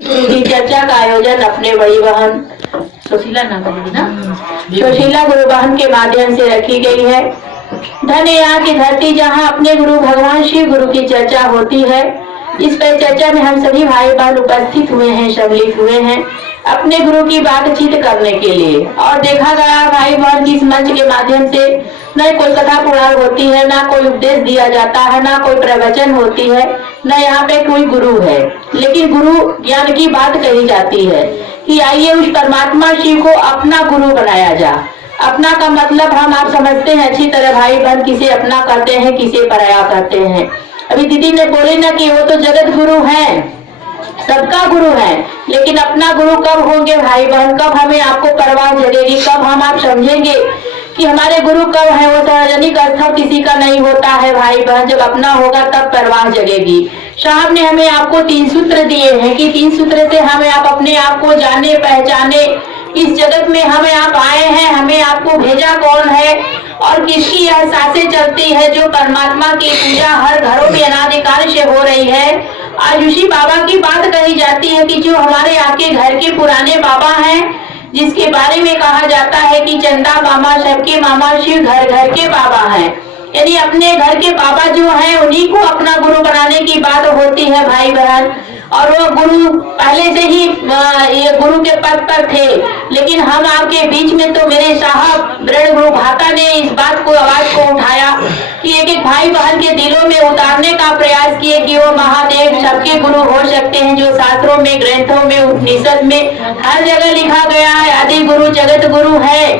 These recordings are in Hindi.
की चर्चा का आयोजन अपने बड़ी बहन सुशीला गुरु बहन के माध्यम से रखी गई है। धन्य यहाँ की धरती जहाँ अपने गुरु भगवान शिव गुरु की चर्चा होती है। इस पर चर्चा में हम सभी भाई बहन उपस्थित हुए हैं, सम्मिलित हुए हैं अपने गुरु की बातचीत करने के लिए। और देखा गया भाई बहन की इस मंच के माध्यम से न कोई कथा पुराण होती है, ना कोई उपदेश दिया जाता है, ना कोई प्रवचन होती है, न यहाँ पे कोई गुरु है, लेकिन गुरु ज्ञान की बात कही जाती है कि आइए उस परमात्मा शिव को अपना गुरु बनाया जा। अपना का मतलब हम आप समझते हैं अच्छी तरह भाई बहन, किसे अपना करते हैं, किसे पराया करते हैं। अभी दीदी ने बोले ना कि वो तो जगत गुरु है, सबका गुरु है, लेकिन अपना गुरु कब होंगे भाई बहन, कब हमें आपको परवाह जगेगी, कब हम आप समझेंगे कि हमारे गुरु कब है। वो सार्वजनिक स्थल किसी का नहीं होता है भाई बहन, जब अपना होगा तब परवाह जगेगी। साहब ने हमें आपको 3 सूत्र दिए हैं कि 3 सूत्र से हमें आप अपने आप को जाने पहचाने। इस जगत में हमें आप आए हैं, हमें आपको भेजा कौन है और किसकी यह सांसें चलती है जो परमात्मा की पूजा हर घरों में अनादिकाल से हो रही है। आज उसी बाबा की बात कही जाती है कि जो हमारे आपके घर के पुराने बाबा हैं, जिसके बारे में कहा जाता है कि चंदा मामा सबके मामा शिव घर घर के बाबा हैं। यानी अपने घर के बाबा जो हैं उन्हीं को अपना गुरु बनाने की बात होती है भाई बहन। और वो गुरु पहले से ही ये गुरु के पद पर थे, लेकिन हम आपके बीच में तो मेरे साहब ब्रह्म गुरु भाता ने इस बात को आवाज को उठाया कि एक एक भाई बहन के दिलों में उतारने का प्रयास किए कि वो महादेव सबके गुरु हो सकते हैं, जो शास्त्रों में, ग्रंथों में, उपनिषद में हर जगह लिखा गया है। आदि गुरु जगत गुरु है,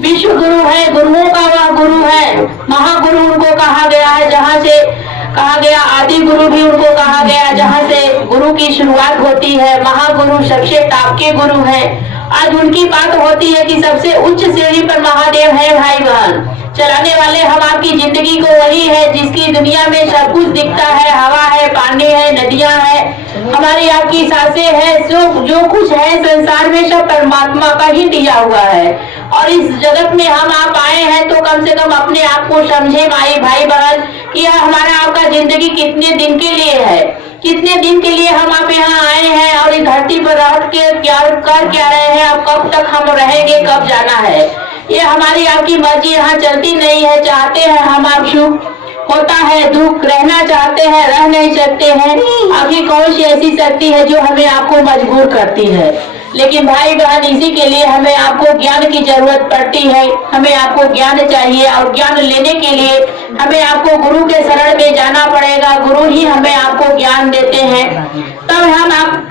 विश्व गुरु है, गुरुओं का वह गुरु है, महागुरु उनको कहा गया है। जहाँ से कहा गया आदि गुरु भी उनको कहा गया, जहाँ से गुरु की शुरुआत होती है। महागुरु सबसे टॉप के गुरु हैं। आज उनकी बात होती है कि सबसे उच्च सीढ़ी पर महादेव है भाई बहन। चलाने वाले हम आपकी जिंदगी को वही है जिसकी दुनिया में सब कुछ दिखता है, हवा है, पानी है, नदियां है, हमारी आपकी सांसें है, जो कुछ है संसार में सब परमात्मा का ही दिया हुआ है। और इस जगत में हम आप आए हैं तो कम से कम अपने आप को समझे भाई बहन कि यह हमारा आपका जिंदगी कितने दिन के लिए है, कितने दिन के लिए हम आप यहाँ आए हैं और इस धरती पर रह के क्या कर क्या रहे हैं, अब कब तक हम रहेंगे, कब जाना है, ये हमारी आपकी मर्जी यहाँ चलती नहीं है। चाहते हैं हम आप सुख, होता है दुख, रहना चाहते हैं रह नहीं सकते हैं। आखिर कौन सी ऐसी शक्ति है जो हमें आपको मजबूर करती है। लेकिन भाई बहन इसी के लिए हमें आपको ज्ञान की जरूरत पड़ती है। हमें आपको ज्ञान चाहिए और ज्ञान लेने के लिए हमें आपको गुरु के शरण में जाना पड़ेगा। गुरु ही हमें आपको ज्ञान देते हैं, तब हम आप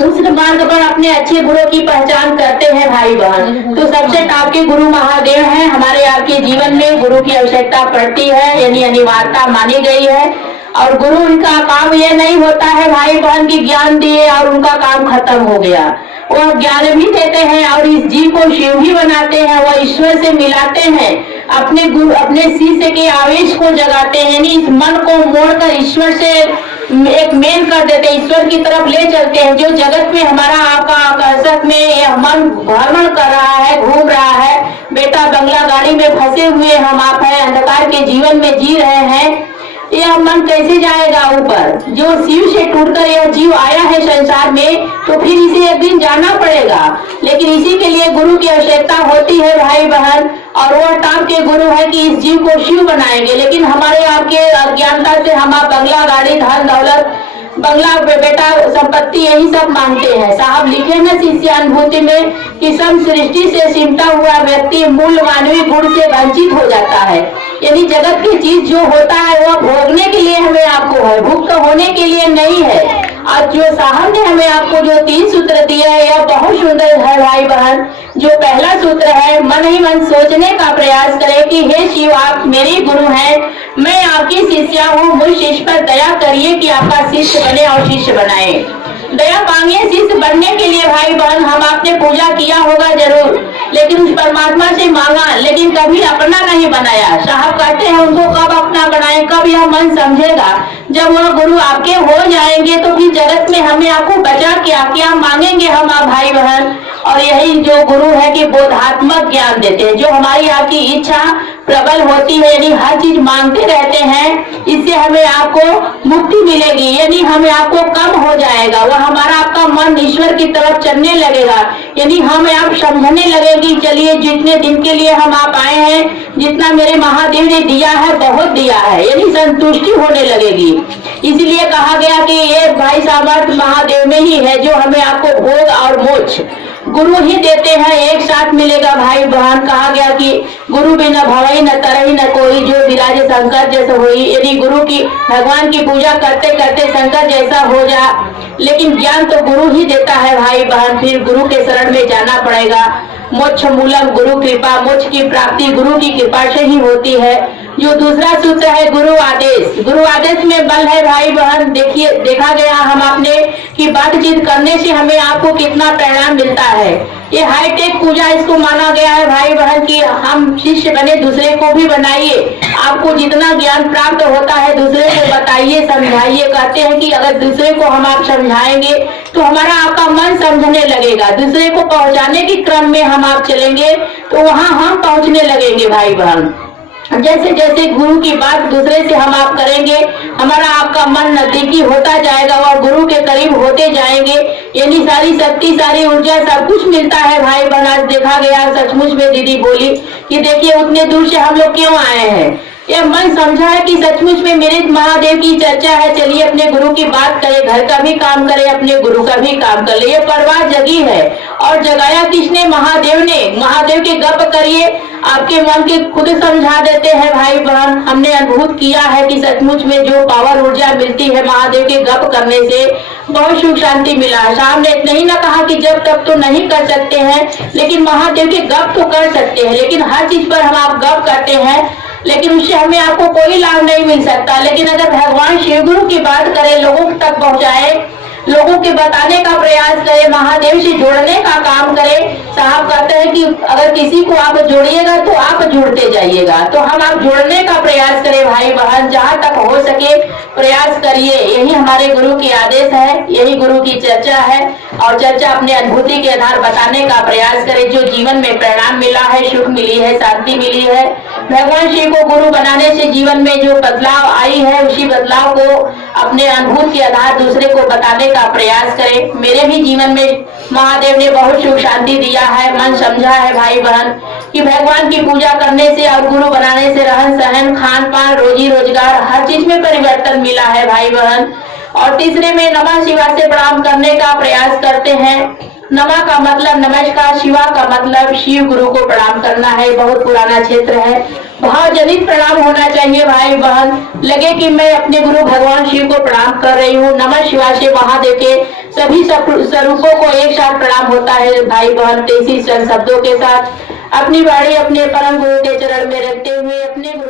उस मार्ग पर अपने अच्छे गुरु की पहचान करते हैं भाई बहन। तो सबसे टॉप के गुरु महादेव हैं। हमारे आपके जीवन में गुरु की आवश्यकता पड़ती है, यानी अनिवार्यता मानी गई है। और गुरु उनका काम ये नहीं होता है भाई बहन की ज्ञान दिए और उनका काम खत्म हो गया। वो ज्ञान भी देते हैं और इस जीव को शिव भी बनाते हैं, वो ईश्वर से मिलाते हैं, अपने गुरु अपने शिष्य के आवेश को जगाते हैं, यानी इस मन को मोड़कर ईश्वर से एक मेल कर देते हैं, ईश्वर की तरफ ले चलते हैं। जो जगत में हमारा आपका आकर्षक में यह मन भ्रमण कर रहा है, घूम रहा है, बेटा बंगला गाड़ी में फंसे हुए हम आप है, अंधकार के जीवन में जी रहे हैं, यह मन कैसे जाएगा ऊपर। जो शिव से टूटकर यह जीव आया है संसार में, तो फिर इसे एक दिन जाना पड़ेगा। लेकिन इसी के लिए गुरु की आवश्यकता होती है भाई बहन। और वो टॉप के गुरु है कि इस जीव को शिव बनाएंगे। लेकिन हमारे आपके अज्ञानता से हम आप बंगला गाड़ी धन दौलत, बंगला बेटा संपत्ति यही सब मांगते हैं। साहब लिखे न शिष्यानुभूति में कि सम सृष्टि से सिमटा हुआ व्यक्ति मूल मानवीय गुण से वंचित हो जाता है। यानी जगत की चीज जो होता है वह भोगने के लिए हमें आपको है, भुक्त होने के लिए नहीं है। आज जो साहब ने हमें आपको जो 3 सूत्र दिए है यह बहुत सुंदर है भाई बहन। जो पहला सूत्र है, मन ही मन सोचने का प्रयास करें कि हे शिव आप मेरे गुरु हैं, मैं आपकी शिष्या हूँ, मुझ शिष्य पर दया करिए कि आपका शिष्य बने और शिष्य बनाए। दया मांगिए शिष्य बनने के लिए भाई बहन। हम आपने पूजा किया होगा जरूर, लेकिन उस परमात्मा से मांगा, लेकिन कभी अपना नहीं बनाया। साहब कहते हैं उनको कब अपना बनाए, कब यह मन समझेगा जब वह गुरु आपके हो जाएंगे तो फिर जगत में हमें आपको बचा क्या मांगेंगे हम आप भाई बहन। और यही जो गुरु है कि बोधात्मक ज्ञान देते हैं, जो हमारी आपकी इच्छा प्रबल होती है, यानी हर चीज मांगते रहते हैं, इससे हमें आपको मुक्ति मिलेगी, यानी हमें आपको कम हो जाएगा, वह हमारा आपका मन ईश्वर की तरफ चलने लगेगा, यानी हमें आप समझने लगेगी चलिए जितने दिन के लिए हम आप आए हैं, जितना मेरे महादेव ने दिया है बहुत दिया है, यानी संतुष्टि होने लगेगी। इसलिए कहा गया कि ये भाई सामर्थ महादेव में ही है जो हमें आपको भोग और मोक्ष गुरु ही देते हैं, एक साथ मिलेगा भाई बहन। कहा गया कि गुरु बिना भवई न तरही न कोई, जो विराजे शंकर जैसा हुई, यदि गुरु की भगवान की पूजा करते करते शंकर जैसा हो जा, लेकिन ज्ञान तो गुरु ही देता है भाई बहन, फिर गुरु के शरण में जाना पड़ेगा। मोक्ष मूलम गुरु कृपा, मोक्ष की प्राप्ति गुरु की कृपा से ही होती है। जो दूसरा सूत्र है गुरु आदेश, गुरु आदेश में बल है भाई बहन। देखिए देखा गया हम आपने कि बातचीत करने से हमें आपको कितना परिणाम मिलता है। ये हाईटेक पूजा इसको माना गया है भाई बहन कि हम शिष्य बने, दूसरे को भी बनाइए। आपको जितना ज्ञान प्राप्त होता है दूसरे को बताइए, समझाइए। कहते हैं कि अगर दूसरे को हम आप समझाएंगे तो हमारा आपका मन समझने लगेगा, दूसरे को पहुंचाने के क्रम में हम आप चलेंगे तो वहां हम पहुंचने लगेंगे भाई बहन। जैसे जैसे गुरु की बात दूसरे से हम आप करेंगे, हमारा आपका मन नजदीकी होता जाएगा और गुरु के करीब होते जाएंगे, यानी सारी शक्ति सारी ऊर्जा सब कुछ मिलता है भाई बहन। आज देखा गया सचमुच में दीदी बोली कि देखिए उतने दूर से हम लोग क्यों आए हैं, यह मन समझा है कि सचमुच में मेरे महादेव की चर्चा है, चलिए अपने गुरु की बात करें, घर का भी काम करें, अपने गुरु का भी काम कर ले। ये परवाह जगी है और जगाया किसने? महादेव ने। महादेव के गप करिए, आपके मन के खुद समझा देते हैं भाई बहन। हमने अनुभूत किया है कि सचमुच में जो पावर ऊर्जा मिलती है महादेव के गप करने से बहुत सुख शांति मिला है। साहब ने नहीं ना कहा कि जब तक तो नहीं कर सकते हैं, लेकिन महादेव के गप तो कर सकते हैं, लेकिन हर चीज पर हम आप गप करते हैं लेकिन उससे हमें आपको कोई लाभ नहीं मिल सकता। लेकिन अगर भगवान शिव गुरु की बात करें, लोगों तक पहुंचाए, लोगों के बताने का प्रयास करें, महादेव से जोड़ने का काम करें। साहब कहते हैं कि अगर किसी को आप जोड़िएगा तो आप जुड़ते जाइएगा, तो हम आप जोड़ने का प्रयास करें भाई बहन, जहाँ तक हो सके प्रयास करिए। यही हमारे गुरु की आदेश है, यही गुरु की चर्चा है और चर्चा अपने अनुभूति के आधार बताने का प्रयास करें। जो जीवन में परिणाम मिला है, सुख मिली है, शांति मिली है, भगवान शिव को गुरु बनाने से जीवन में जो बदलाव आई है उसी बदलाव को अपने अनुभूति के आधार दूसरे को बताने का प्रयास करें। मेरे भी जीवन में महादेव ने बहुत सुख शांति दिया है, मन समझा है भाई बहन कि भगवान की पूजा करने से और गुरु बनाने से रहन सहन, खान पान, रोजी रोजगार हर चीज में परिवर्तन मिला है भाई बहन। और तीसरे में नमः शिवाय से प्रणाम करने का प्रयास करते हैं। नमः का मतलब नमस्कार, शिवा का मतलब शिव गुरु को प्रणाम करना है। बहुत पुराना क्षेत्र है, भाव जनित प्रणाम होना चाहिए भाई बहन। लगे कि मैं अपने गुरु भगवान शिव को प्रणाम कर रही हूँ, नमः शिवाय से महादेव के सभी स्वरूपों को एक साथ प्रणाम होता है भाई बहन। 33 शब्दों के साथ अपनी बाड़ी अपने परम गुरु के चरण में रखते हुए अपने गुरु